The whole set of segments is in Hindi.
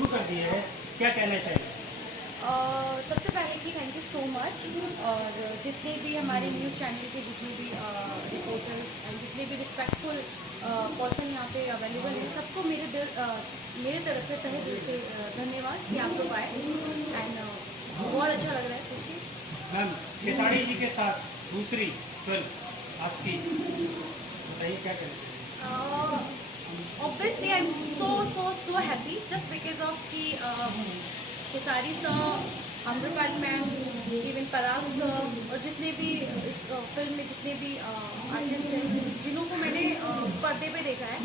शुरू कर दिए हैं, क्या कहना चाहिए? सबसे पहले कि थैंक यू सो मच। और जितने भी हमारे न्यूज़ चैनल के जितने भी रिपोर्टर्स एंड जितने भी रिस्पेक्टफुल पर्सन यहाँ पे अवेलेबल हैं, सबको मेरे तरफ से तहे दिल से धन्यवाद कि आप लोग आए। एंड बहुत अच्छा लग रहा है कुछ। मैम, खेसारी जी के साथ दूसरी फिल्म आस्की, बताइए क्या कहना चाहिए? Obviously I am so happy just because of कि Khesari sir, Amrapali ma'am, even Parag sir और जितने भी इस फिल्म में जितने भी आर्टिस्ट हैं जिन्हों को मैंने पर्दे पे देखा है,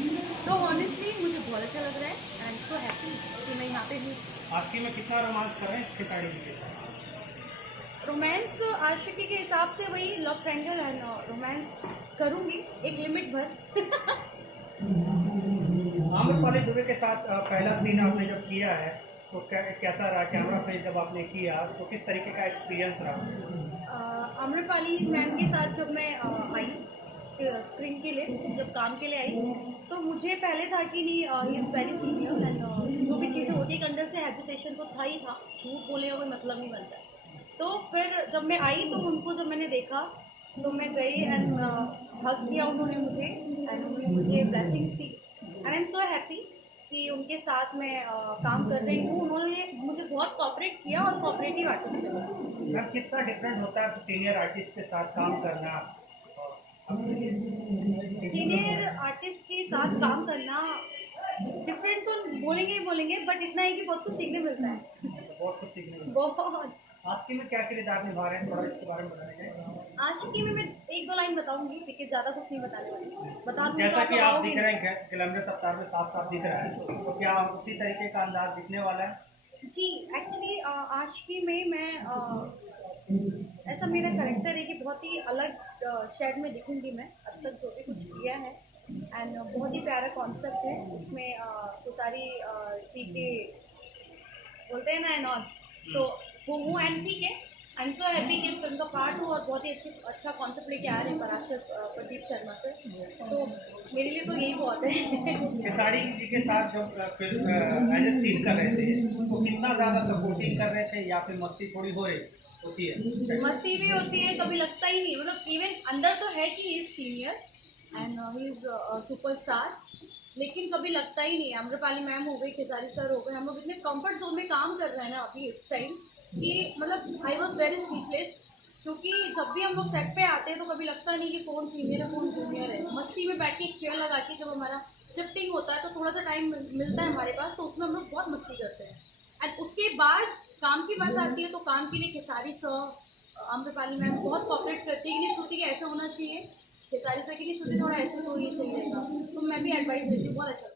तो ऑनेस्टली मुझे बहुत अच्छा लग रहा है। आई एम सो हैप्पी कि मैं यहाँ पे हूँ। आस्की में कितना रोमांस कर रहे हैं खेसारी जी के साथ? रोमांस आशिकी के हिसाब से वही लव ट्रायंगल एंड रोमांस करूँगी एक लिमिट भर। आम्रपाली दुबे के साथ पहला सीन आपने जब किया है तो कैसा रहा? कैमरा पे जब आपने किया तो किस तरीके का एक्सपीरियंस रहा? आम्रपाली मैम के साथ जब मैं आई स्क्रीन के लिए, जब काम के लिए आई, तो मुझे पहले था कि नहीं he is very senior and जो भी चीज़ें होती है अंदर से हेजिटेशन तो था ही था, झूठ बोलने का कोई मतलब नहीं बनता। तो फिर जब मैं आई तो उनको जब मैंने देखा तो मैं गई एंड हग किया उन्होंने मुझे एंड उन्होंने मुझे blessings the and I am so happy कि उनके साथ मैं काम कर रही हूँ। उन्होंने मुझे बहुत कोऑपरेट किया और कोऑपरेटिव आर्टिस्ट है। मैम, कितना डिफरेंट होता है सीनियर आर्टिस्ट के साथ काम करना आपके लिए? सीनियर आर्टिस्ट के साथ काम करना डिफरेंट तो बोलेंगे ही बोलेंगे, बट इतना है कि बहुत कुछ सीखने मिलता है। बहुत कुछ सीखने को मिलता बहुत। है। आस्की में क्या किरदार निभा रहे हैं, थोड़ा इसके बारे में बताएंगे? आशिकी में मैं एक दो लाइन बताऊंगी क्योंकि ज़्यादा कुछ नहीं बताने वाली, बता दूंगी तो जैसा आप कि लोग आप आओगे दिख ही रहे हैं ग्लैमरस अवतार में साफ साफ दिख रहा है, तो क्या उसी तरीके का अंदाज दिखने वाला है? नहीं। जी, एक्चुअली आशिकी में मैं ऐसा मेरा करेक्टर है कि बहुत ही अलग शेड में दिखूंगी मैं अब तक जो भी कुछ किया है। एंड बहुत ही प्यारा कॉन्सेप्ट है इसमें। खेसारी जी के बोलते हैं ना एंड ऑन, तो वो हूँ एंड ठीक है। आई एम सो हैप्पी कि इस फिल्म का पार्ट हूँ और बहुत ही अच्छा कॉन्सेप्ट लेके आ रहे हैं पराग से, प्रदीप शर्मा से, तो मेरे लिए तो यही बहुत है। खेसारी जी के साथ जब फिल्म एज ए सीन कर रहे थे तो कितना ज़्यादा सपोर्टिंग कर रहे थे या फिर मस्ती थोड़ी हो रही होती है? मस्ती भी होती है, कभी लगता ही नहीं, मतलब इवन अंदर तो है कि he is senior and he is superstar, लेकिन कभी लगता ही नहीं। आम्रपाली मैम हो गई, खेसारी सर हो गए, हम लोग इतने कंफर्ट जोन में काम कर रहे हैं ना अभी इस टाइम कि मतलब आई वॉज वेरी स्पीचलेस। क्योंकि जब भी हम लोग सेट पे आते हैं तो कभी लगता नहीं कि कौन सीनियर है कौन जूनियर है। मस्ती में बैठ के एक चेयर लगा के जब हमारा शिफ्टिंग होता है तो थोड़ा सा टाइम मिलता है हमारे पास, तो उसमें हम लोग बहुत मस्ती करते हैं। एंड उसके बाद काम की बात आती है तो काम के लिए खेसारी सर, आम्रपाली मैम बहुत कॉपरेट करती है कि नहीं श्रुति ऐसा होना चाहिए, खेसारी सर की नहीं श्रुति थोड़ा ऐसे तो ये सही रहेगा, तो मैं भी एडवाइस देती हूँ, बहुत अच्छा।